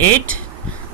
8